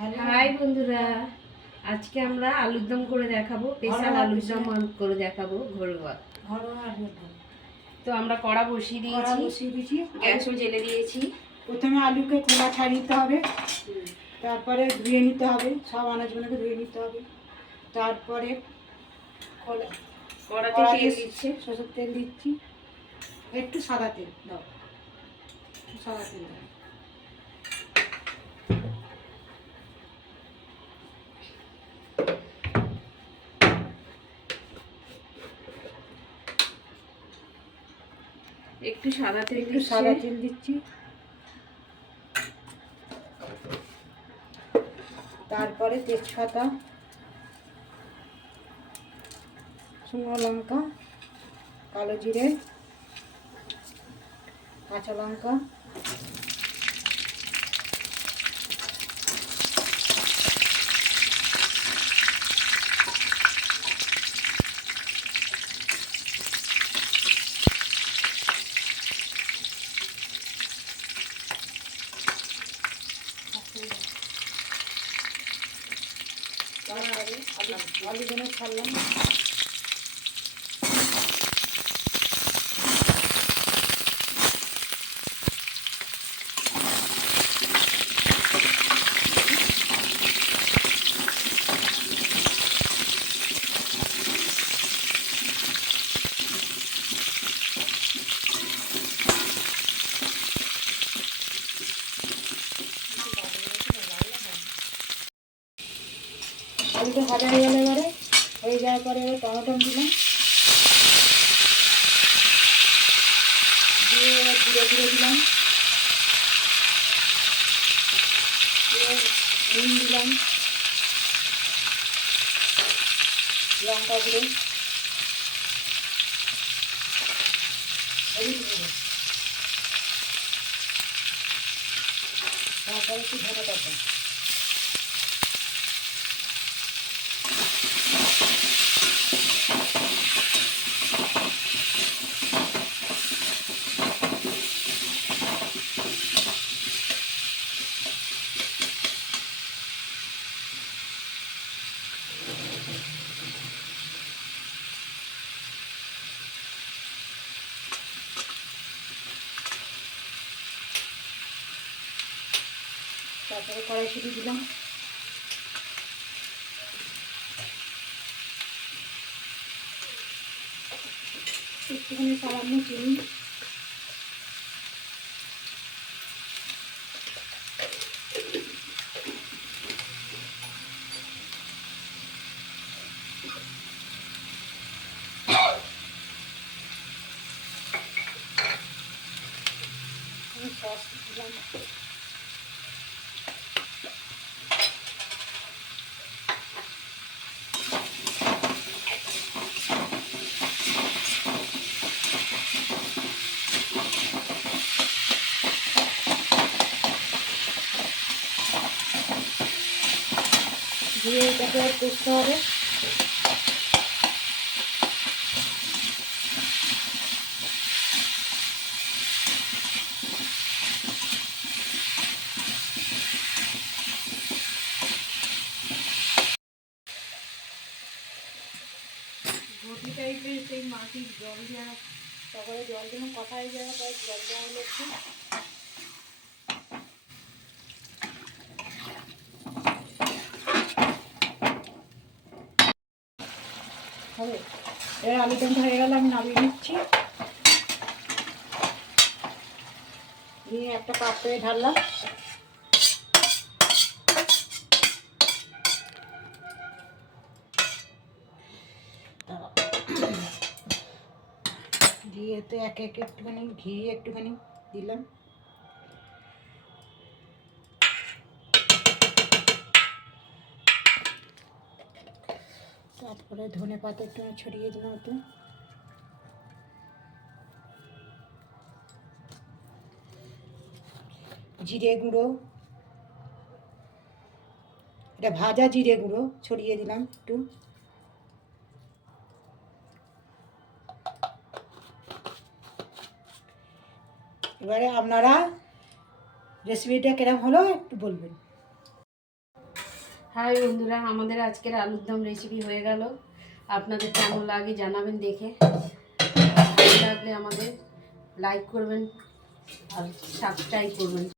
High বন্ধুরা, আজকে আমরা আলুর দম করে দেখাবো। স্পেশাল আলুর দম করে দেখাবো ঘরোয়া। তো আমরা কড়া বসিয়ে দিয়েছি, গ্যাসও জেলে দিয়েছি। প্রথমে আলুকে খোলা ছাড়িয়ে নিতে হবে, তারপরে ধুয়ে নিতে হবে, সব আনাজগুলোকে ধুয়ে নিতে হবে। তারপরে কড়াতে তেল দিচ্ছে, সরষের তেল দিচ্ছি, একটু সাদা তেল দাও, সাদা তেল দাও। একটু সাদা তেল দিচ্ছি। তারপরে তেজপাতা, শুকনো লঙ্কা, কালো জিরে, কাঁচা লঙ্কা, আলুগুলো ছাড়লাম। আলুটা ভাজা হয়ে গেলে হয়ে যাওয়ার পরে টমেটো দিলাম, দিয়ে ধীরে ধীরে দিলাম, নুন দিলাম, লঙ্কা গুঁড়ো, হলুদ গুঁড়ো, তারপরে একটু ধনে পাতা। তারপরে কড়াইশুঁটি দিলাম, একটুখানি সামান্য চিনি, সস দিলাম, দিয়ে এটাকে কষতে হবে। ঘটি টাইপের সেই মাটির জল দেওয়া, তারপরে জল যখন কথা হয়ে যাবে তাই জল দেওয়া হলো একটু। হবে এবার আলু দমটা হয়ে গেলে আমি নামিয়ে নিচ্ছি, নিয়ে একটা পাত্রে ঢাললাম। দিয়ে তো একে একে একটুখানি ঘি একটুখানি দিলাম, তারপরে ধনে পাতা একটু ছড়িয়ে দিলাম, একটু জিরে গুঁড়ো, এটা ভাজা জিরে গুঁড়ো ছড়িয়ে দিলাম একটু, এবারে আপনারা রেসিপিটা কিরম হলো একটু বলবেন। হাই বন্ধুরা, আমাদের আজকের আলুর দম রেসিপি হয়ে গেল। আপনাদের কেমন লাগে জানাবেন দেখে। ভালো লাগলে আমাদের লাইক করবেন আর সাবস্ক্রাইব করবেন।